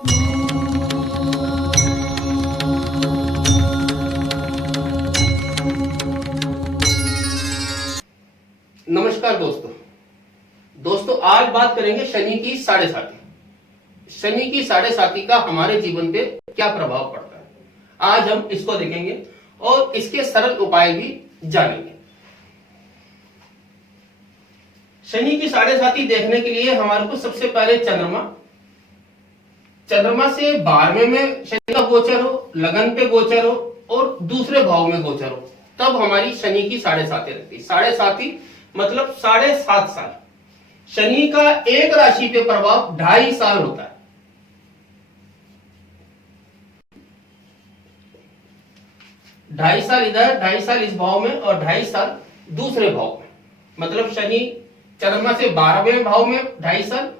नमस्कार दोस्तों आज बात करेंगे शनि की साढ़े साथी। शनि की साढ़े साथी का हमारे जीवन पे क्या प्रभाव पड़ता है, आज हम इसको देखेंगे और इसके सरल उपाय भी जानेंगे। शनि की साढ़े साथी देखने के लिए हमारे को सबसे पहले चंद्रमा से 12वें में शनि का गोचर हो, लगन पे गोचर हो और दूसरे भाव में गोचर हो, तब हमारी शनि की साढ़े साथी लगती है। साढ़े साथी मतलब 7.5 साल। शनि का एक राशि पे प्रभाव 2.5 साल होता है। ढाई साल इधर, 2.5 साल इस भाव में और 2.5 साल दूसरे भाव में। मतलब शनि चंद्रमा से 12वें भाव में 2.5 साल,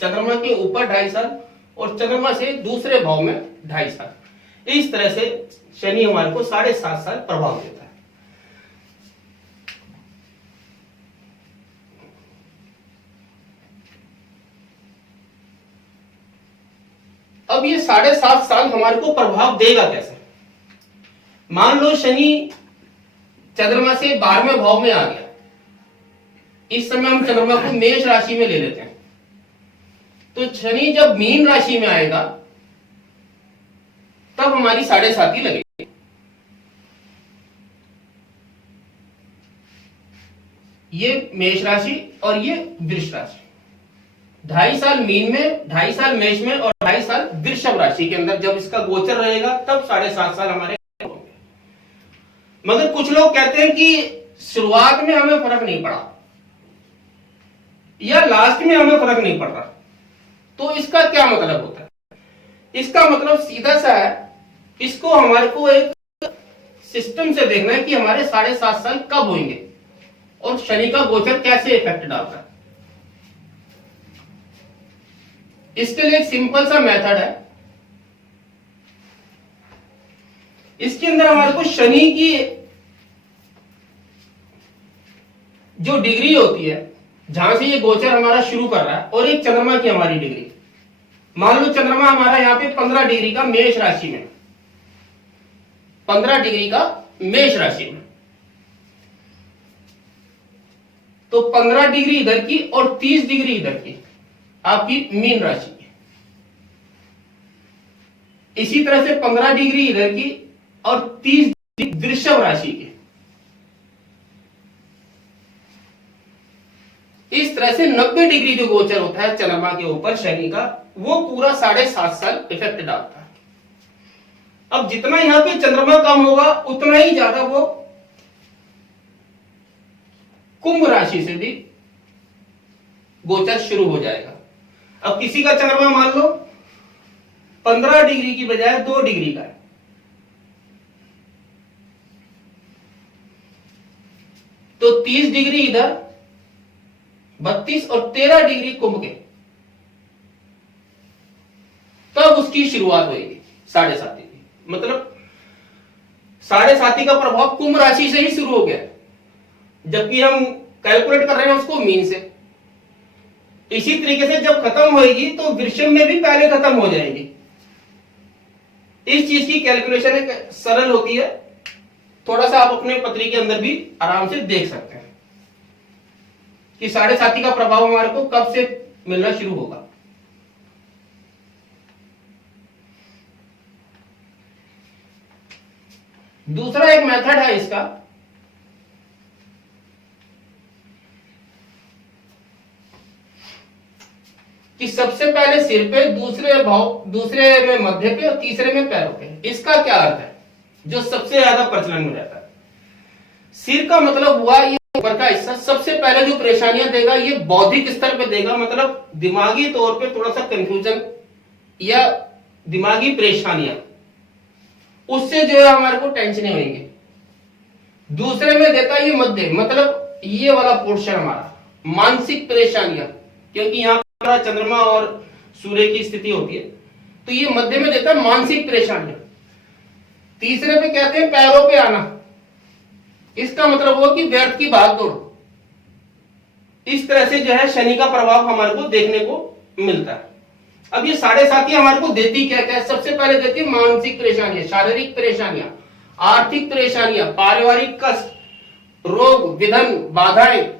चंद्रमा के ऊपर 2.5 साल और चंद्रमा से दूसरे भाव में 2.5 साल। इस तरह से शनि हमारे को 7.5 साल प्रभाव देता है। अब ये 7.5 साल हमारे को प्रभाव देगा कैसे? मान लो शनि चंद्रमा से 12वें भाव में आ गया। इस समय हम चंद्रमा को मेष राशि में ले लेते हैं। तो शनि जब मीन राशि में आएगा तब हमारी साढ़े साथी लगेगी। ये मेष राशि और ये वृष राशि। 2.5 साल मीन में, 2.5 साल मेष में और 2.5 साल वृषभ राशि के अंदर जब इसका गोचर रहेगा तब 7.5 साल हमारे होंगे। मगर कुछ लोग कहते हैं कि शुरुआत में हमें फर्क नहीं पड़ा या लास्ट में हमें फर्क नहीं पड़ रहा। तो इसका क्या मतलब होता है? इसका मतलब सीधा सा है, इसको हमारे को एक सिस्टम से देखना है कि हमारे 7.5 साल कब होंगे और शनि का गोचर कैसे इफेक्ट डालता है। इसके लिए एक सिंपल सा मेथड है। इसके अंदर हमारे को शनि की जो डिग्री होती है, जहां से ये गोचर हमारा शुरू कर रहा है, और एक चंद्रमा की हमारी डिग्री। मान लो चंद्रमा हमारा यहां पे 15 डिग्री का मेष राशि में, 15 डिग्री का मेष राशि में, तो 15 डिग्री इधर की और 30 डिग्री इधर की आपकी मीन राशि की। इसी तरह से 15 डिग्री इधर की और 30 डिग्री वृषभ राशि की। इस तरह से 90 डिग्री जो गोचर होता है चंद्रमा के ऊपर शनि का, वो पूरा 7.5 साल इफेक्ट डालता है। अब जितना यहां पे चंद्रमा कम होगा उतना ही ज्यादा वो कुंभ राशि से भी गोचर शुरू हो जाएगा। अब किसी का चंद्रमा मान लो 15 डिग्री की बजाय 2 डिग्री का है, तो 30 डिग्री इधर, 32 और 13 डिग्री कुंभ के, तब उसकी शुरुआत होगी साढ़े साथी की। मतलब साढ़े साथी का प्रभाव कुंभ राशि से ही शुरू हो गया, जबकि हम कैलकुलेट कर रहे हैं उसको मीन से। इसी तरीके से जब खत्म होएगी तो वृषभ में भी पहले खत्म हो जाएगी। इस चीज की कैलकुलेशन एक सरल होती है, थोड़ा सा आप अपने पत्री के अंदर भी आराम से देख सकते हैं कि साढ़े साथी का प्रभाव हमारे को कब से मिलना शुरू होगा। दूसरा एक मेथड है इसका, कि सबसे पहले सिर पे, दूसरे में मध्य पे और तीसरे में पैरों पे। इसका क्या अर्थ है जो सबसे ज्यादा प्रचलन में रहता है? सिर का मतलब हुआ ये ऊपर का हिस्सा। सबसे पहले जो परेशानियां देगा ये बौद्धिक स्तर पे देगा, मतलब दिमागी तौर पे थोड़ा सा कंफ्यूजन या दिमागी परेशानियां, उससे जो है हमारे को टेंशन होंगे। दूसरे में देता है ये मध्य, मतलब ये वाला पोर्शन हमारा मानसिक परेशानियां, क्योंकि यहाँ पर चंद्रमा और सूर्य की स्थिति होती है, तो ये मध्य में देता है मानसिक परेशानियां। तीसरे पे कहते हैं पैरों पे आना। इसका मतलब हुआ कि व्यर्थ की भागदौड़। इस तरह से जो है शनि का प्रभाव हमारे को देखने को मिलता है। अब ये साढ़े साथी हमारे को देती क्या क्या है? सबसे पहले देती है मानसिक परेशानियां, शारीरिक परेशानियां, आर्थिक परेशानियां, पारिवारिक कष्ट, रोग, विघ्न, बाधाएं,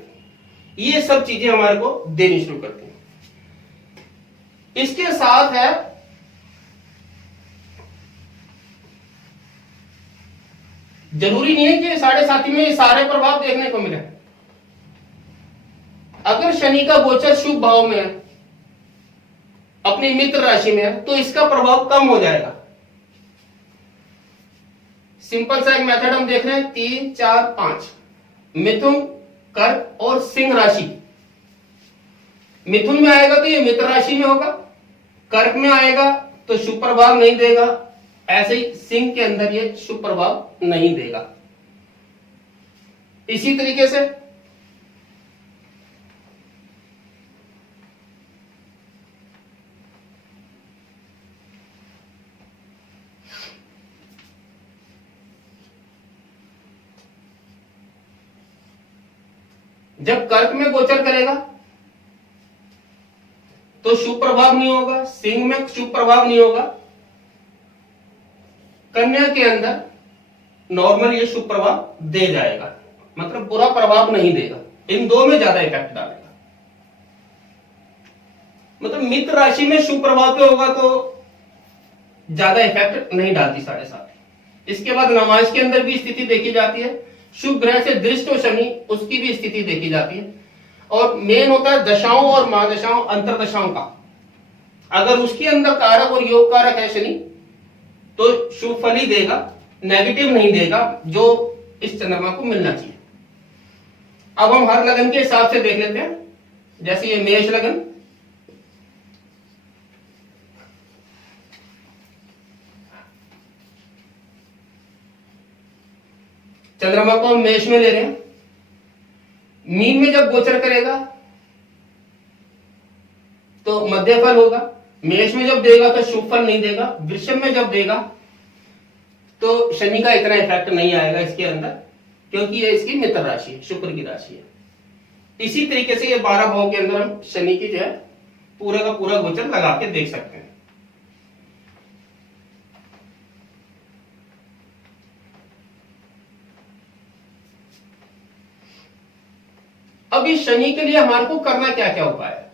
ये सब चीजें हमारे को देनी शुरू करती हैं। इसके साथ है जरूरी नहीं है कि साढ़े साथी में ये सारे प्रभाव देखने को मिले। अगर शनि का गोचर शुभ भाव में है, अपनी मित्र राशि में है, तो इसका प्रभाव कम हो जाएगा। सिंपल सा एक मेथड हम देख रहे हैं, 3, 4, 5, मिथुन, कर्क और सिंह राशि। मिथुन में आएगा तो ये मित्र राशि में होगा, कर्क में आएगा तो शुभ प्रभाव नहीं देगा, ऐसे ही सिंह के अंदर ये शुभ प्रभाव नहीं देगा। इसी तरीके से जब कर्क में गोचर करेगा तो शुभ प्रभाव नहीं होगा, सिंह में शुभ प्रभाव नहीं होगा, कन्या के अंदर नॉर्मल ये शुभ प्रभाव दे जाएगा, मतलब बुरा प्रभाव नहीं देगा। इन दो में ज्यादा इफेक्ट डालेगा। मतलब मित्र राशि में शुभ प्रभाव पे होगा तो ज्यादा इफेक्ट नहीं डालती साढ़े साथी। इसके बाद नवांश के अंदर भी स्थिति देखी जाती है, शुभ ग्रह से दृष्ट हो शनि, उसकी भी स्थिति देखी जाती है। और मेन होता है दशाओं और महादशाओं, अंतरदशाओं का। अगर उसके अंदर कारक और योग कारक है शनि तो शुभ फल ही देगा, नेगेटिव नहीं देगा, जो इस चंद्रमा को मिलना चाहिए। अब हम हर लगन के हिसाब से देख लेते हैं। जैसे ये मेष लगन, चंद्रमा को हम मेष में ले रहे हैं। मीन में जब गोचर करेगा तो मध्य फल होगा, मेष में जब देगा तो शुभ फल नहीं देगा, वृषभ में जब देगा तो शनि का इतना इफेक्ट नहीं आएगा इसके अंदर, क्योंकि ये इसकी मित्र राशि है, शुक्र की राशि है। इसी तरीके से ये 12 भाव के अंदर हम शनि की जो है पूरा का पूरा गोचर लगा के देख सकते हैं। अब इस शनि के लिए हमारे को करना क्या क्या उपाय है?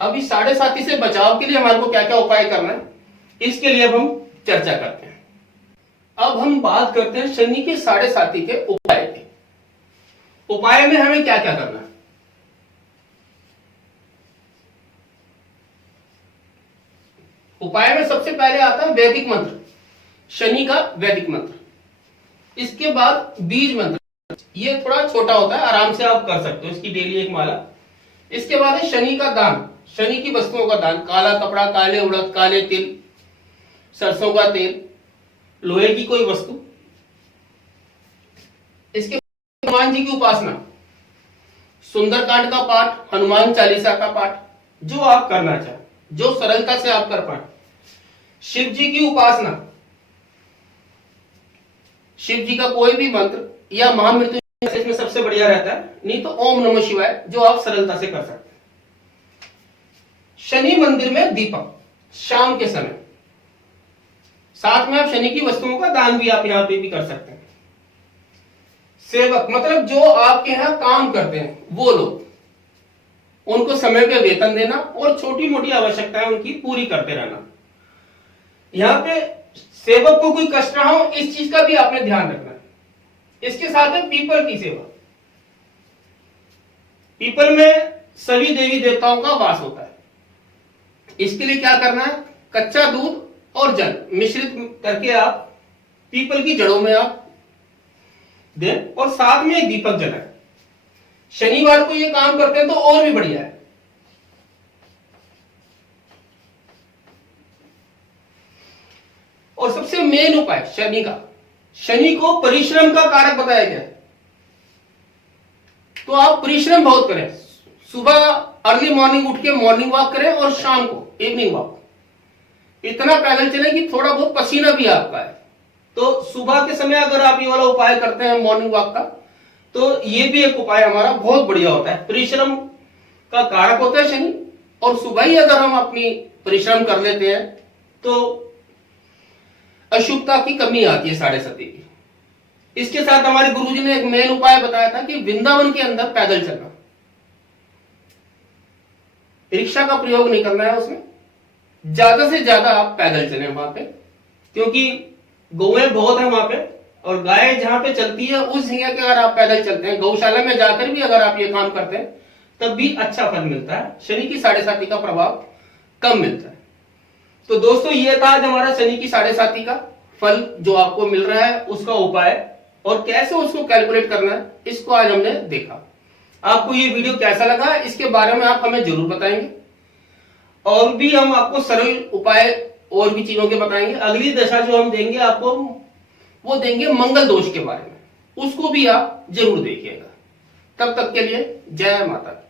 अब इस साढ़े साथी से बचाव के लिए हमारे को क्या क्या उपाय करना है, इसके लिए अब हम चर्चा करते हैं। अब हम बात करते हैं शनि के साढ़े साथी के उपाय की। उपाय में हमें क्या क्या करना है? उपाय में सबसे पहले आता है वैदिक मंत्र, शनि का वैदिक मंत्र। इसके बाद बीज मंत्र, ये थोड़ा छोटा होता है, आराम से आप कर सकते हो, इसकी डेली एक माला। इसके बाद है शनि का दान, शनि की वस्तुओं का दान, काला कपड़ा, काले उड़द, काले तिल, सरसों का तेल, लोहे की कोई वस्तु। इसके बाद हनुमान जी की उपासना, सुंदरकांड का पाठ, हनुमान चालीसा का पाठ, जो आप करना चाहें, जो सरलता से आप कर पाए। शिव जी की उपासना, शिव जी का कोई भी मंत्र या महामृत्युंजय इसमें सबसे बढ़िया रहता है, नहीं तो ओम नमः शिवाय, जो आप सरलता से कर सकते हैं। शनि मंदिर में दीपक शाम के समय, साथ में आप शनि की वस्तुओं का दान भी आप यहां पे भी कर सकते हैं। सेवक मतलब जो आपके यहां काम करते हैं वो लोग, उनको समय पे वेतन देना और छोटी मोटी आवश्यकताएं उनकी पूरी करते रहना। यहां पे सेवक को कोई कष्ट ना हो, इस चीज का भी आपने ध्यान रखना है। इसके साथ है पीपल की सेवा। पीपल में सभी देवी देवताओं का वास होता है। इसके लिए क्या करना है, कच्चा दूध और जल मिश्रित करके आप पीपल की जड़ों में आप दें और साथ में एक दीपक जलाएं। शनिवार को ये काम करते हैं तो और भी बढ़िया है। और सबसे मेन उपाय शनि का, शनि को परिश्रम का कारक बताया गया है, तो आप परिश्रम बहुत करें। सुबह अर्ली मॉर्निंग उठ के मॉर्निंग वॉक करें और शाम को इवनिंग वॉक। इतना पैदल चले कि थोड़ा बहुत पसीना भी आपका है। तो सुबह के समय अगर आप ये वाला उपाय करते हैं मॉर्निंग वॉक का, तो ये भी एक उपाय हमारा बहुत बढ़िया होता है। परिश्रम का कारक होता है शनि, और सुबह ही अगर हम अपनी परिश्रम कर लेते हैं तो अशुभता की कमी आती है 7:30 की। इसके साथ हमारे गुरुजी ने एक मेन उपाय बताया था कि वृंदावन के अंदर पैदल चलना, रिक्शा का प्रयोग नहीं करना है उसमें, ज्यादा से ज्यादा आप पैदल चलें वहां पे, क्योंकि गौएं बहुत है वहां पे, और गाय जहां पे चलती है उस जगह के अगर आप पैदल चलते हैं, गौशाला में जाकर भी अगर आप ये काम करते हैं, तब भी अच्छा फल मिलता है। शनि की 7:30 का प्रभाव कम मिलता है। तो दोस्तों ये था आज हमारा शनि की 7:30 का फल जो आपको मिल रहा है, उसका उपाय और कैसे उसको कैलकुलेट करना है, इसको आज हमने देखा। आपको ये वीडियो कैसा लगा इसके बारे में आप हमें जरूर बताएंगे, और भी हम आपको सरल उपाय और भी चीजों के बताएंगे। अगली दशा जो हम देंगे आपको, वो देंगे मंगल दोष के बारे में, उसको भी आप जरूर देखिएगा। तब तक के लिए जय माता दी।